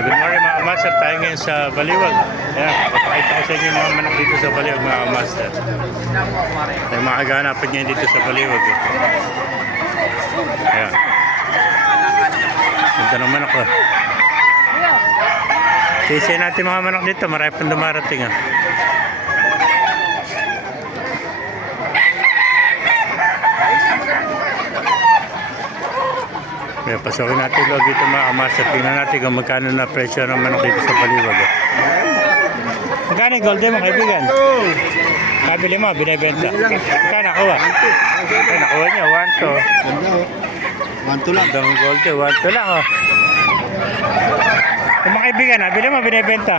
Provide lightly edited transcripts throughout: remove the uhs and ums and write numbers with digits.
Good morning mga master, tayo ngayon sa Baliwag. Ayan, papakita ko sa inyo yung mga manok dito sa Baliwag mga master. May mga ganapan ngayon dito sa Baliwag. Ayan. Ganda ng manok ko. Sisay natin mga manok dito, marami pang dumarating ah. Kaya pasokin natin log dito mga master. Tingnan natin kung magkano na presyo ng manok dito sa Baliwag. Magkano yung golden mo kaibigan? Kabili mo, binibenta. Magkano nakuha? Ay, nakuha niya, 1 to. 1 lang. Gandang golden, 1 to lang oh. Kung mga kaibigan, nabili mo, binibenta.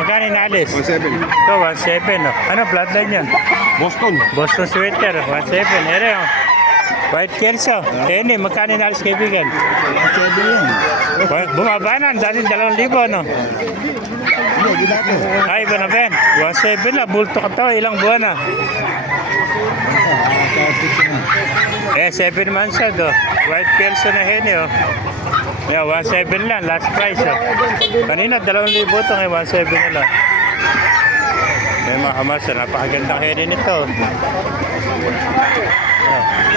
Magkano inaalis? 1.7. Ito, 1.7 oh. Ano, bloodline yan? Boston. Boston sweater, 1.7. Ere oh. White Kelso, Tenny, magkano inalis kaibigan? 1.7 yun. Bumaba na, dati 2,000 no? Hindi, di dati. Ay, iba na Ben, 1.7 na, bulto ka to, ilang buwan na? Eh, 7 months old oh. White Kelso na Henny oh. Yeah, 1.7 lang, last price oh. Kanina, 2,000 to, ngayon 1.7 na lang. May mga kamasa, napakagandang Henny nito.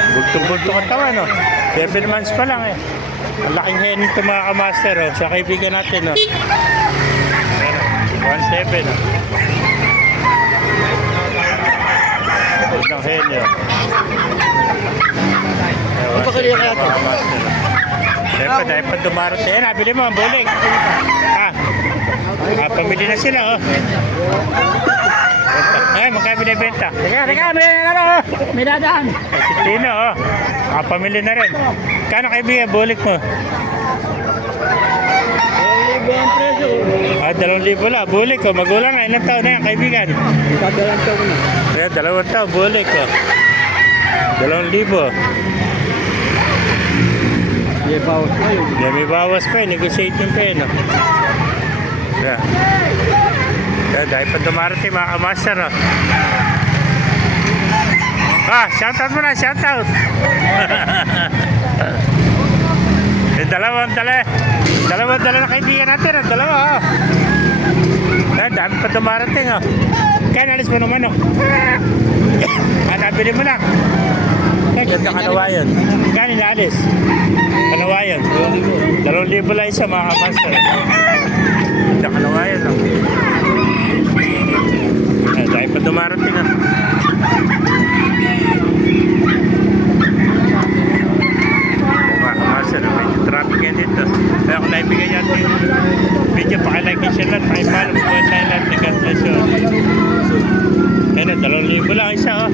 Bulto-bulto ka tawa, no? 7 months pa lang, eh. Ang laking hen ito, mga kamaster, oh. Sa kaibigan natin, no? 1.7, no? Ang hen, oh. Ano pa kaya kaya ito? Dahil pa dumarating. Eh, nabili mo ang bulik. Pamili na sila, oh. Ay, magkano binibenta? Teka, may dadaan. Si Tino, oh. Pamili na rin. Kano kaibigan, bulik mo? 2,000 lang. Bulik, oh. Magulang na. Ilang taon na yan, kaibigan? 2 taon na. Kaya 2 taon, bulik, oh. 2,000. May bawas pa yun. Kaya may bawas pa, negotiate yung pa, no? Kaya. Dahil pa dumarating mga kamaster, no? Shoutout mo na, shoutout! Dalawang dala na kaibigan natin, no? Dalawa, oh. Dahil pa dumarating, oh. Kaya nalis mo naman, oh. Nabili mo lang. Ganda kanawayan. Kaya ninalis? Kanawayan. 2,000 lang isa, mga kamaster. Ganda kanawayan, oh. Dahil pa dumarating ah. Master, medyo traffic yan dito. Kaya kung naibigay yan yung video, pakilike and share lang, pakipalo, buwan tayo lang, God bless you. Yan, 2,000 lang isa oh.